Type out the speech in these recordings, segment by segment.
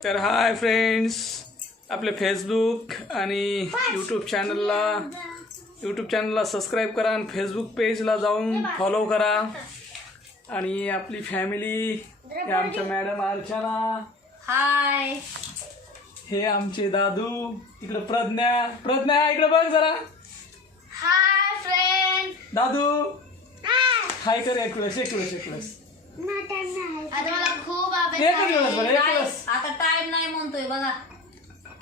तर hi friends, आपले Facebook आणि यूट्यूब चॅनलला सबस्क्राईब करा आणि फेसबुक पेजला जाऊन फॉलो करा. आणि आपली फॅमिली, हे आमच्या मॅडम अर्चना, हाय, हे आमचे दादू, इकडे प्रज्ञा इकडे बघ जरा. Hi friend. दादू हाय कर एक वेळेस. आता मला खूप अभ्यास एकच वेळेस बरं, एक आहे. वेळेस. आता टाइम नाही म्हणतोय बघा.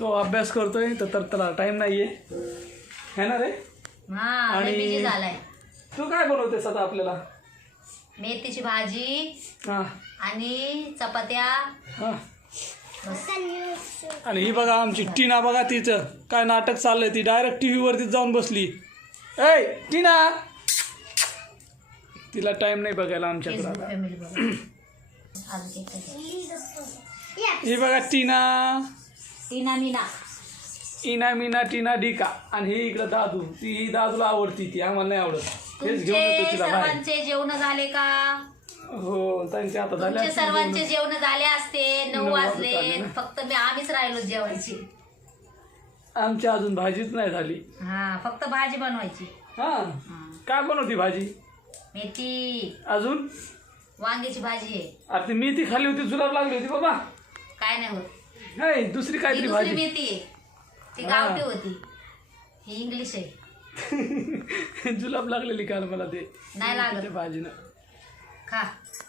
तो अभ्यास करतोय तर त्याला टाइम नाहीये है ना रे. हा, आणि- बिझी झालाय. तू काय बनवतेस आता आपल्याला? मेथीची भाजी हा आणि चपात्या. हा. बस. आणि ही बघा आमची टीना, बघा तिचं काय नाटक चाललंय. ती डायरेक्ट टीव्ही वरतीच जाऊन बसली. ऐ टीना, तिला टाइम नाही बघायला आमच्याकडे फेसबुक आता. फॅमिली बघा. अजून एक आहे. ही बघा टीना, टीना मीना. इना मीना टीना डिका. आणि ही इकडं दादू, ती दादूला आवडती, ती आम्हाला नाही आवडत. तेच घेऊन येतो तुमचे तिला बाहेर. सर्वांचे जेवण झाले का? हो, त्यांचे आता झाले तुमचे असतील सर्वांचे जेवणं. जेवण झाले असते. 9 9 वाजत वाजले. आले ना. फक्त आम्हीच राहिलो जेवायची. आमची अजून भाजीच नाही झाली. हा, फक्त भाजी बनवायची. हा, काय बनवती भाजी मेथी, अजून? वांग्याची भाजी आहे. आता ती मेथी खाली होती, जुलाब लागली होती बाबा. काय नाही होत. नाही, दुसरी ही काहीतरी दुसरी भाजी. मेथी आहे. ती हा. गावठी होती. ही इंग्लिश आहे. जुलाब लागलेली काल मला ते नाही लागत. त्या भाजीनं. खा.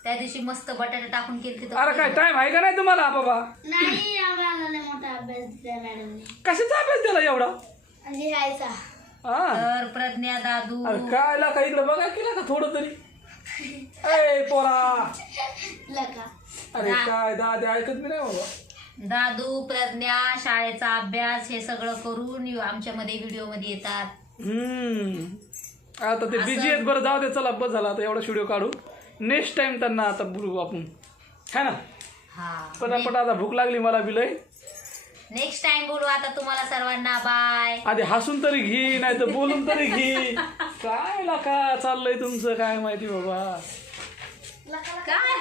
त्या दिवशी मस्त बटाटे टाकून केली अरे काय टाइम आहे का नाही तुम्हाला बाबा? नाही, आम्हाला लय मोठा अभ्यास दिला मॅडमने. कशाचा अभ्यास दिला एवढा? लिहायचा. हा, तर प्रज्ञा, दादू, अरे काय का इकडे बघा केला का थोडं तरी. ए पोरा, लका. अरे काय दादा ऐकत मी नाही बाबा. दादू, प्रज्ञा शाळेचा अभ्यास हे सगळं करून आमच्या मध्ये व्हिडिओ मध्ये येतात. आता ते बिझी आहेत. बरं जाऊ दे, चला बस झाला आता एवढा व्हिडिओ काढू. नेक्स्ट टाइम त्यांना आता बोलू आपण, है ना. हा, पटापट आता भूक लागली मला बी लय. नेक्स्ट टाइम बोलू आता तुम्हाला सर्वांना. बाय. आधी हसून तरी घे, नाही तर बोलून तरी घे. काय लाका चाललंय तुमचं काय माहिती बाबा. काय